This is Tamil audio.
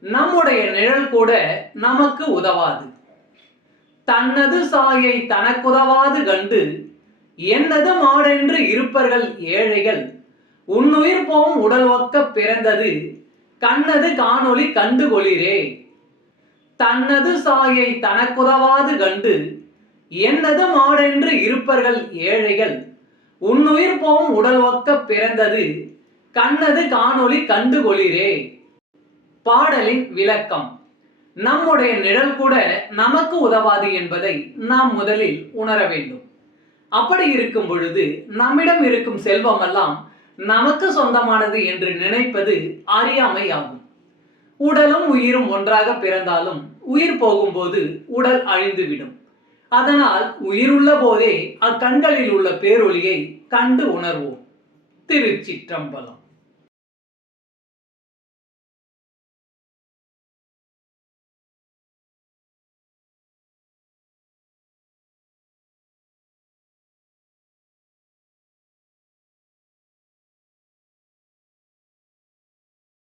நம்முடைய நிழல் கூட நமக்கு உதவாது. தன்னது சாயை தனக்குதவாது கண்டு என்னது மாடென்று இருப்பர்கள் ஏழைகள். உன்னுயிர் போம் உடல் ஒக்க பிறந்தது கண்ணது காணொளி கண்டுகொளிரே. தன்னது சாயை தனக்குதவாது கண்டு என்னது மாடென்று இருப்பர்கள் ஏழைகள். உன்னுயிர் போம் உடல் ஒக்க பிறந்தது கண்ணது காணொளி கண்டுகொளிரே. பாடலின் விளக்கம். நம்முடைய நிழல் கூட நமக்கு உதவாது என்பதை நாம் முதலில் உணர வேண்டும். அப்படி இருக்கும் பொழுது நம்மிடம் இருக்கும் செல்வமெல்லாம் நமக்கு சொந்தமானது என்று நினைப்பது அறியாமை ஆகும் உடலும் உயிரும் ஒன்றாக பிறந்தாலும் உயிர் போகும்போது உடல் அழிந்துவிடும். அதனால் உயிருள்ள போதே அக்கண்களில் உள்ள பேரொளியை கண்டு உணர்வோம். திருச்சிற்றம்பலம்.